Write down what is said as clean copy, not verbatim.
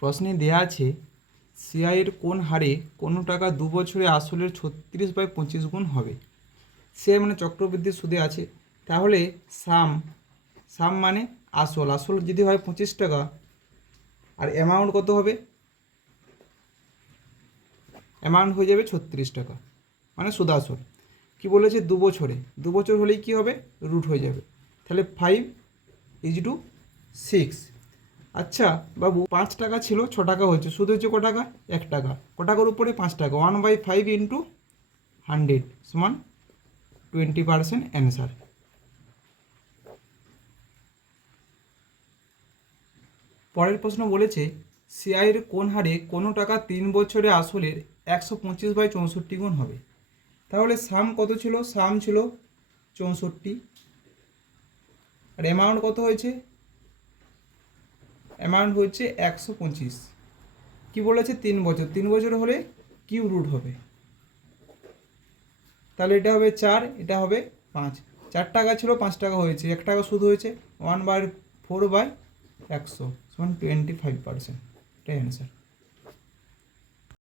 প্রশ্নে দেয়া আছে সিআইয়ের কোন হারে কোনো টাকা 2 বছরে আসলের 36/25 গুণ হবে। সিআই মানে চক্রবৃদ্ধি সুদে আছে, তাহলে সাম মানে আসল যদি হয় 25 টাকা, আর অ্যামাউন্ট কত হবে, অ্যামাউন্ট হয়ে যাবে 36 টাকা, মানে সুদ আসল। কী বলেছে 2 বছরে, 2 বছর হলেই কী হবে, রুট হয়ে যাবে, তাহলে 5:6। আচ্ছা বাবু, 5 টাকা ছিল 6 টাকা হয়েছে, সুদ হচ্ছে ক টাকা, 1 টাকা, ক টাকার উপরে 5 টাকা, 1/5 ইন্টু 100 সমান 20% অ্যান্সার। পরের প্রশ্ন বলেছে সিআইয়ের কোন হারে কোনো টাকা 3 বছরে আসলের 125/64 গুণ হবে। তাহলে সাম কত ছিল, সাম ছিল 64, আর অ্যামাউন্ট কত হয়েছে, অ্যামাউন্ট হচ্ছে 125। কী বলেছে 3 বছর, 3 বছর হলে কিউ রুট হবে, তাহলে এটা হবে 4, এটা হবে 5। 4 টাকা ছিল 5 টাকা হয়েছে, 1 টাকা সুদ হয়েছে, 1/4/100 সমান 25%, এটাই অ্যান্সার।